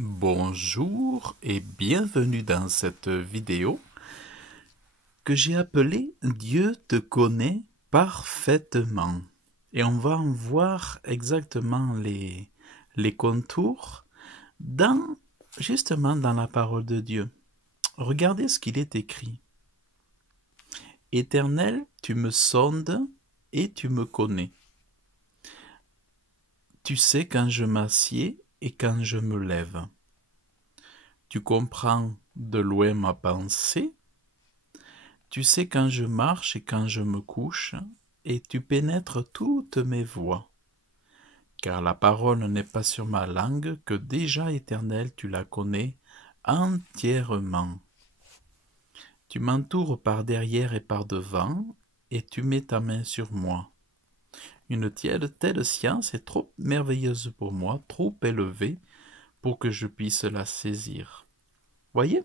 Bonjour et bienvenue dans cette vidéo que j'ai appelée Dieu te connaît parfaitement. Et on va en voir exactement les contours justement dans la parole de Dieu. Regardez ce qu'il est écrit. Éternel, tu me sondes et tu me connais. Tu sais quand je m'assieds et quand je me lève. Tu comprends de loin ma pensée. Tu sais quand je marche et quand je me couche, et tu pénètres toutes mes voies. Car la parole n'est pas sur ma langue, que déjà éternelle tu la connais entièrement. Tu m'entoures par derrière et par devant, et tu mets ta main sur moi. Une telle science est trop merveilleuse pour moi, trop élevée pour que je puisse la saisir. Voyez,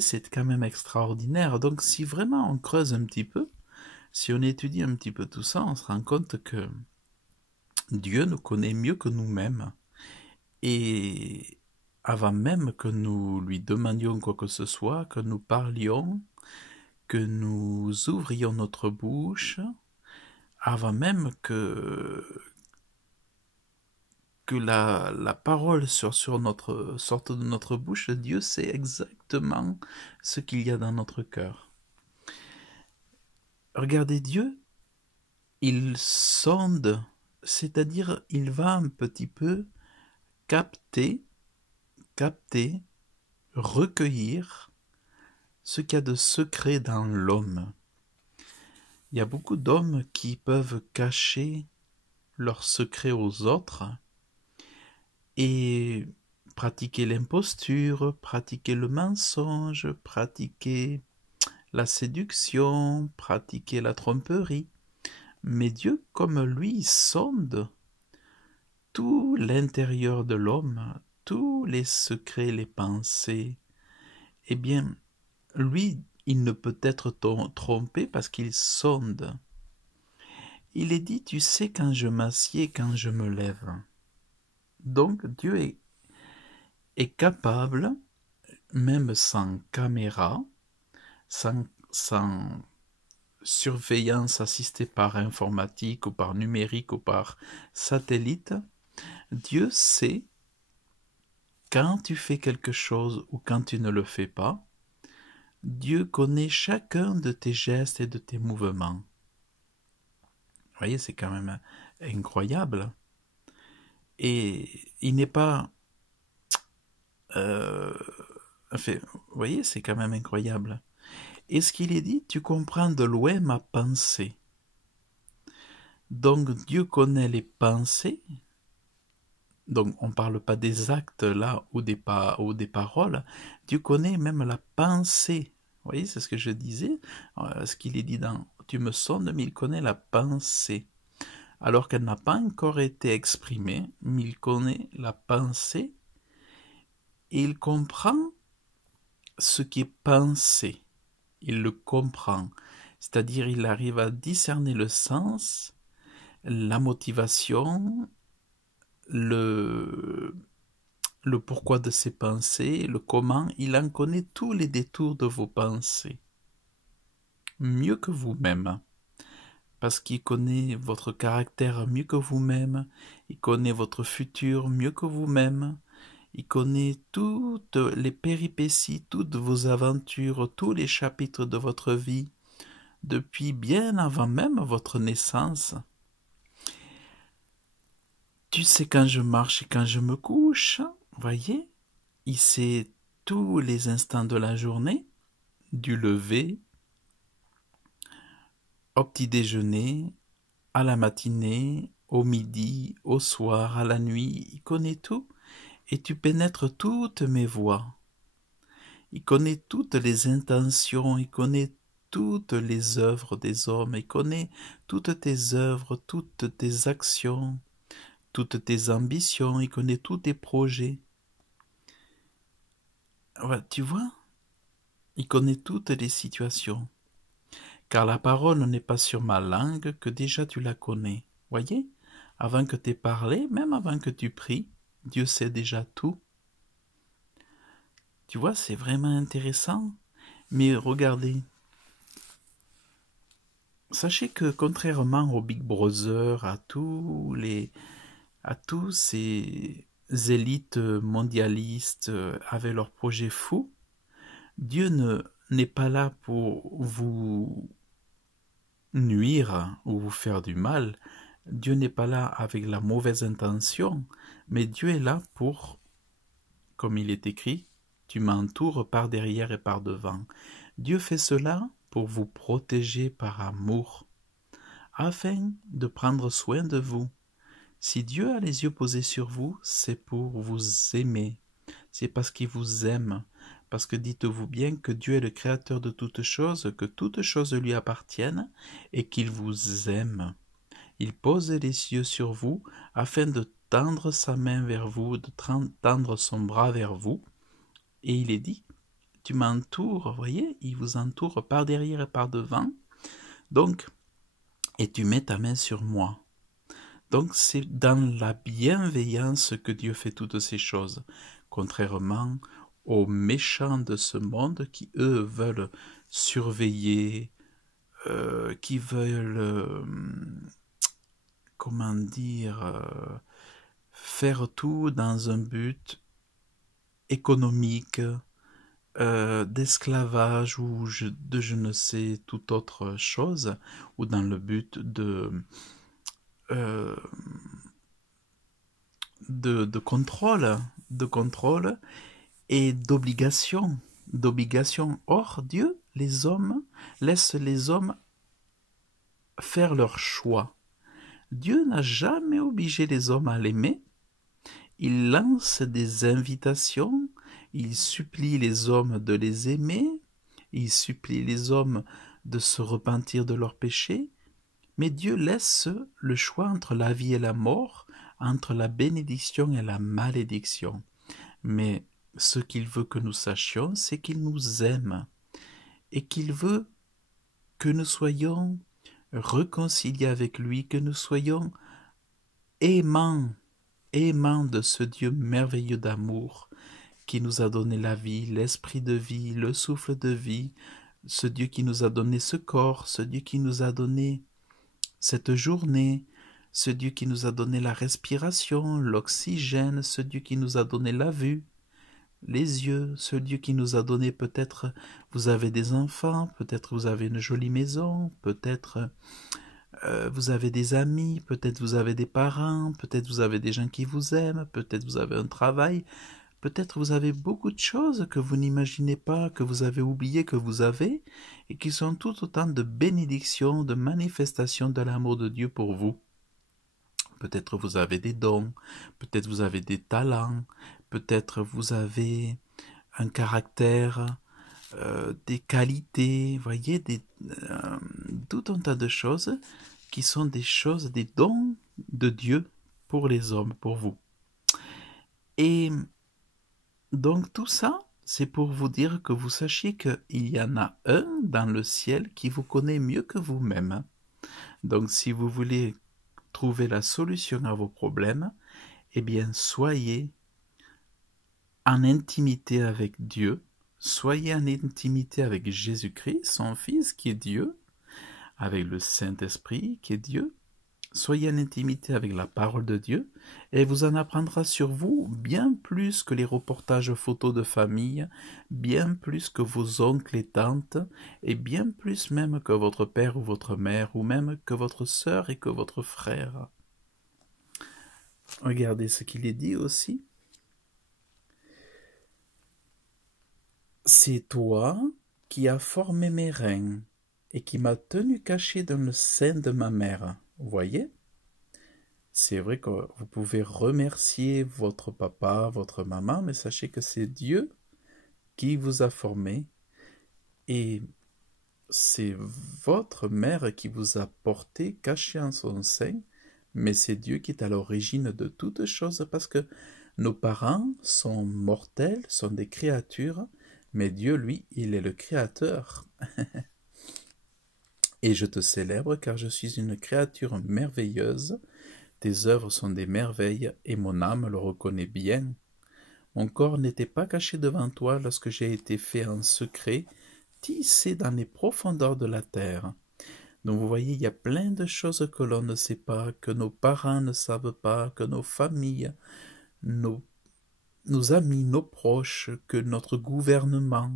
c'est quand même extraordinaire. Donc si vraiment on creuse un petit peu, si on étudie un petit peu tout ça, on se rend compte que Dieu nous connaît mieux que nous-mêmes. Et avant même que nous lui demandions quoi que ce soit, que nous parlions, que nous ouvrions notre bouche, avant même que la parole sorte de notre bouche, Dieu sait exactement ce qu'il y a dans notre cœur. Regardez, Dieu, il sonde, c'est-à-dire il va un petit peu capter, recueillir ce qu'il y a de secret dans l'homme. Il y a beaucoup d'hommes qui peuvent cacher leurs secrets aux autres et pratiquer l'imposture, pratiquer le mensonge, pratiquer la séduction, pratiquer la tromperie. Mais Dieu, comme lui, sonde tout l'intérieur de l'homme, tous les secrets, les pensées. Eh bien, lui, il ne peut être trompé parce qu'il sonde. Il est dit, tu sais quand je m'assieds, quand je me lève. Donc Dieu est capable, même sans caméra, sans surveillance assistée par informatique ou par numérique ou par satellite, Dieu sait quand tu fais quelque chose ou quand tu ne le fais pas. Dieu connaît chacun de tes gestes et de tes mouvements. Vous voyez, c'est quand même incroyable. Et il n'est pas... enfin, vous voyez, c'est quand même incroyable. Et ce qu'il est dit, tu comprends de loin ma pensée. Donc Dieu connaît les pensées. Donc on ne parle pas des actes là ou des paroles. Dieu connaît même la pensée. Vous voyez, c'est ce que je disais. Ce qu'il est dit dans « Tu me sondes », mais il connaît la pensée. Alors qu'elle n'a pas encore été exprimée, mais il connaît la pensée et il comprend ce qui est pensé. Il le comprend. C'est-à-dire il arrive à discerner le sens, la motivation, le pourquoi de ses pensées, le comment. Il en connaît tous les détours de vos pensées. Mieux que vous-même. Parce qu'il connaît votre caractère mieux que vous-même. Il connaît votre futur mieux que vous-même. Il connaît toutes les péripéties, toutes vos aventures, tous les chapitres de votre vie, depuis bien avant même votre naissance. Tu sais quand je marche et quand je me couche, voyez, il sait tous les instants de la journée, du lever, au petit déjeuner, à la matinée, au midi, au soir, à la nuit, il connaît tout, et tu pénètres toutes mes voies. Il connaît toutes les intentions, il connaît toutes les œuvres des hommes, il connaît toutes tes œuvres, toutes tes actions, toutes tes ambitions, il connaît tous tes projets. Ouais, tu vois, il connaît toutes les situations. Car la parole n'est pas sur ma langue, que déjà tu la connais. Voyez, avant que tu aies parlé, même avant que tu pries, Dieu sait déjà tout. Tu vois, c'est vraiment intéressant. Mais regardez, sachez que contrairement au Big Brother, à tous ces élites mondialistes avec leurs projets fous, n'est pas là pour vous nuire ou vous faire du mal. Dieu n'est pas là avec la mauvaise intention, mais Dieu est là pour, comme il est écrit, tu m'entoures par derrière et par devant. Dieu fait cela pour vous protéger par amour, afin de prendre soin de vous. Si Dieu a les yeux posés sur vous, c'est pour vous aimer. C'est parce qu'il vous aime. Parce que dites-vous bien que Dieu est le créateur de toutes choses, que toutes choses lui appartiennent et qu'il vous aime. Il pose les yeux sur vous afin de tendre sa main vers vous, de tendre son bras vers vous. Et il est dit, tu m'entoures, vous voyez, il vous entoure par derrière et par devant. Donc, et tu mets ta main sur moi. Donc c'est dans la bienveillance que Dieu fait toutes ces choses, contrairement aux méchants de ce monde qui, eux, veulent surveiller, qui veulent, comment dire, faire tout dans un but économique, d'esclavage ou de je ne sais toute autre chose, ou dans le but euh, de contrôle et d'obligation. Or, Dieu, laisse les hommes faire leur choix. Dieu n'a jamais obligé les hommes à l'aimer. Il lance des invitations, il supplie les hommes de les aimer, il supplie les hommes de se repentir de leurs péchés, mais Dieu laisse le choix entre la vie et la mort, entre la bénédiction et la malédiction. Mais ce qu'il veut que nous sachions, c'est qu'il nous aime et qu'il veut que nous soyons réconciliés avec lui, que nous soyons aimants de ce Dieu merveilleux d'amour qui nous a donné la vie, l'esprit de vie, le souffle de vie, ce Dieu qui nous a donné ce corps, ce Dieu qui nous a donné cette journée, ce Dieu qui nous a donné la respiration, l'oxygène, ce Dieu qui nous a donné la vue, les yeux, ce Dieu qui nous a donné peut-être vous avez des enfants, peut-être vous avez une jolie maison, peut-être vous avez des amis, peut-être vous avez des parents, peut-être vous avez des gens qui vous aiment, peut-être vous avez un travail, peut-être vous avez beaucoup de choses que vous n'imaginez pas, que vous avez oublié que vous avez, et qui sont tout autant de bénédictions, de manifestations de l'amour de Dieu pour vous. Peut-être vous avez des dons, peut-être vous avez des talents, peut-être vous avez un caractère, des qualités, voyez, tout un tas de choses qui sont des choses, des dons de Dieu pour les hommes, pour vous. Et donc tout ça, c'est pour vous dire que vous sachiez qu'il y en a un dans le ciel qui vous connaît mieux que vous-même. Donc si vous voulez trouver la solution à vos problèmes, eh bien soyez en intimité avec Dieu, soyez en intimité avec Jésus-Christ, son Fils qui est Dieu, avec le Saint-Esprit qui est Dieu. Soyez en intimité avec la parole de Dieu et vous en apprendra sur vous bien plus que les reportages photos de famille, bien plus que vos oncles et tantes, et bien plus même que votre père ou votre mère, ou même que votre sœur et que votre frère. Regardez ce qu'il est dit aussi. C'est toi qui as formé mes reins et qui m'as tenu caché dans le sein de ma mère. Vous voyez? C'est vrai que vous pouvez remercier votre papa, votre maman, mais sachez que c'est Dieu qui vous a formé et c'est votre mère qui vous a porté caché en son sein, mais c'est Dieu qui est à l'origine de toutes choses parce que nos parents sont mortels, sont des créatures, mais Dieu, lui, il est le créateur. Et je te célèbre car je suis une créature merveilleuse. Tes œuvres sont des merveilles et mon âme le reconnaît bien. Mon corps n'était pas caché devant toi lorsque j'ai été fait en secret, tissé dans les profondeurs de la terre. Donc vous voyez, il y a plein de choses que l'on ne sait pas, que nos parents ne savent pas, que nos familles, nos, nos amis, nos proches, que notre gouvernement,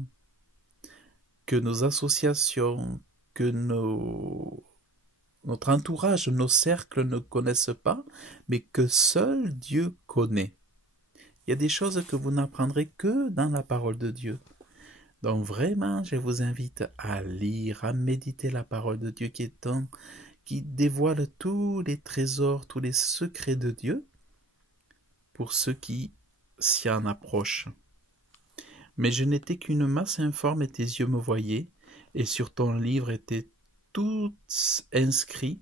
que nos associations, que notre entourage, nos cercles ne connaissent pas, mais que seul Dieu connaît. Il y a des choses que vous n'apprendrez que dans la parole de Dieu. Donc vraiment, je vous invite à lire, à méditer la parole de Dieu qui dévoile tous les trésors, tous les secrets de Dieu pour ceux qui s'y en approchent. Mais je n'étais qu'une masse informe et tes yeux me voyaient, et sur ton livre étaient tous inscrits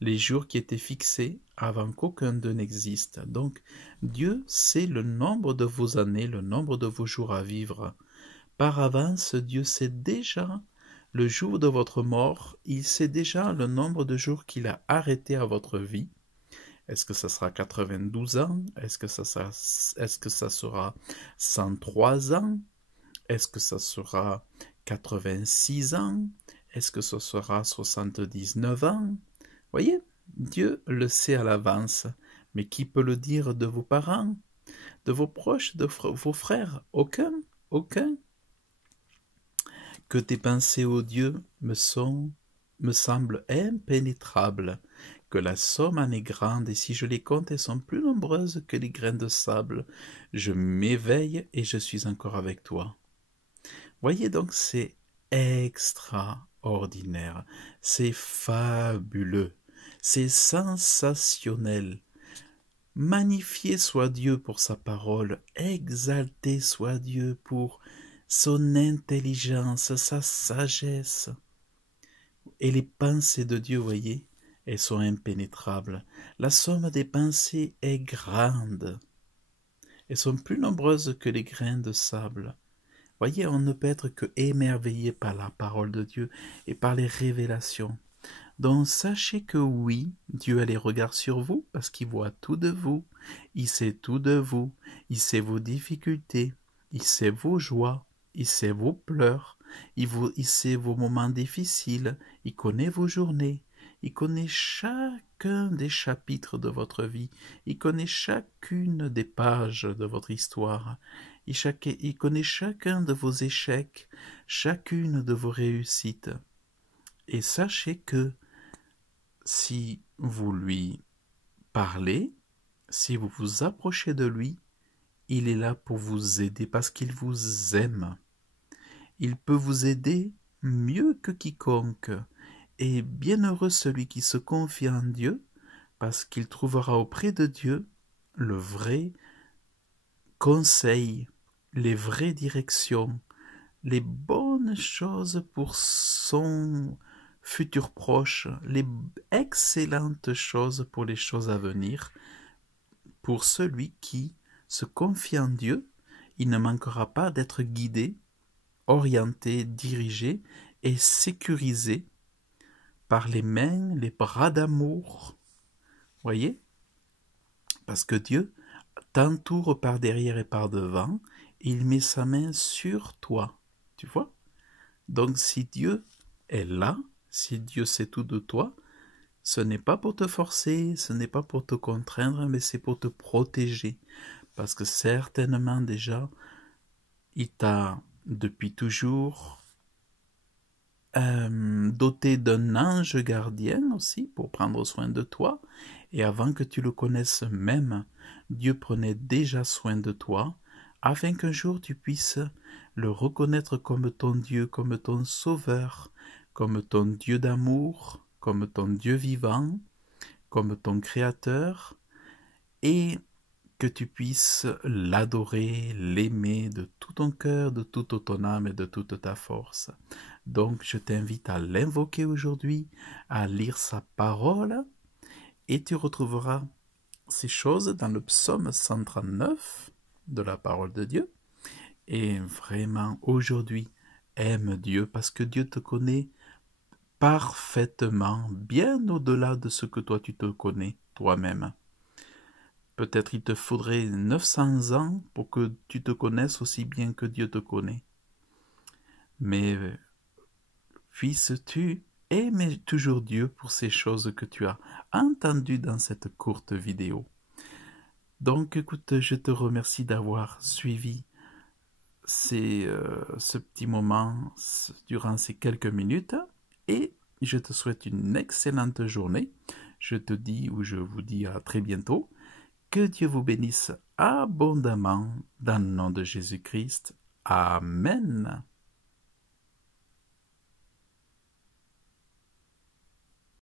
les jours qui étaient fixés avant qu'aucun d'eux n'existe. Donc Dieu sait le nombre de vos années, le nombre de vos jours à vivre. Par avance, Dieu sait déjà le jour de votre mort, il sait déjà le nombre de jours qu'il a arrêté à votre vie. Est-ce que ça sera 92 ans? Est-ce que ça sera 103 ans? Est-ce que ça sera 86 ans? Est-ce que ce sera 79 ans? Voyez, Dieu le sait à l'avance, mais qui peut le dire de vos parents, de vos proches, de vos frères? Aucun, aucun. Que tes pensées, ô Dieu, me semblent impénétrables, que la somme en est grande, et si je les compte, elles sont plus nombreuses que les grains de sable. Je m'éveille et je suis encore avec toi. Voyez donc, c'est extraordinaire, c'est fabuleux, c'est sensationnel. Magnifié soit Dieu pour sa parole, exalté soit Dieu pour son intelligence, sa sagesse. Et les pensées de Dieu, voyez, elles sont impénétrables. La somme des pensées est grande. Elles sont plus nombreuses que les grains de sable. Voyez, on ne peut être que émerveillé par la parole de Dieu et par les révélations. Donc sachez que oui, Dieu a les regards sur vous parce qu'il voit tout de vous. Il sait tout de vous. Il sait vos difficultés. Il sait vos joies. Il sait vos pleurs. Il sait vos moments difficiles. Il connaît vos journées. Il connaît chacun des chapitres de votre vie. Il connaît chacune des pages de votre histoire. Il connaît chacun de vos échecs, chacune de vos réussites. Et sachez que si vous lui parlez, si vous vous approchez de lui, il est là pour vous aider parce qu'il vous aime. Il peut vous aider mieux que quiconque. Et bienheureux celui qui se confie en Dieu, parce qu'il trouvera auprès de Dieu le vrai conseil, les vraies directions, les bonnes choses pour son futur proche, les excellentes choses pour les choses à venir. Pour celui qui se confie en Dieu, il ne manquera pas d'être guidé, orienté, dirigé et sécurisé par les mains, les bras d'amour. Voyez? Parce que Dieu t'entoure par derrière et par devant, et il met sa main sur toi. Tu vois? Donc si Dieu est là, si Dieu sait tout de toi, ce n'est pas pour te forcer, ce n'est pas pour te contraindre, mais c'est pour te protéger. Parce que certainement déjà, il t'a depuis toujours doté d'un ange gardien aussi pour prendre soin de toi. Et avant que tu le connaisses même, Dieu prenait déjà soin de toi, afin qu'un jour tu puisses le reconnaître comme ton Dieu, comme ton Sauveur, comme ton Dieu d'amour, comme ton Dieu vivant, comme ton Créateur, et que tu puisses l'adorer, l'aimer de tout ton cœur, de toute ton âme et de toute ta force. Donc je t'invite à l'invoquer aujourd'hui, à lire sa parole, et tu retrouveras ces choses dans le psaume 139 de la parole de Dieu. Et vraiment, aujourd'hui, aime Dieu parce que Dieu te connaît parfaitement, bien au-delà de ce que toi tu te connais toi-même. Peut-être il te faudrait 900 ans pour que tu te connaisses aussi bien que Dieu te connaît. Mais puisses-tu aimer toujours Dieu pour ces choses que tu as entendues dans cette courte vidéo. Donc écoute, je te remercie d'avoir suivi ce petit moment durant ces quelques minutes et je te souhaite une excellente journée. Je te dis ou je vous dis à très bientôt. Que Dieu vous bénisse abondamment dans le nom de Jésus-Christ. Amen.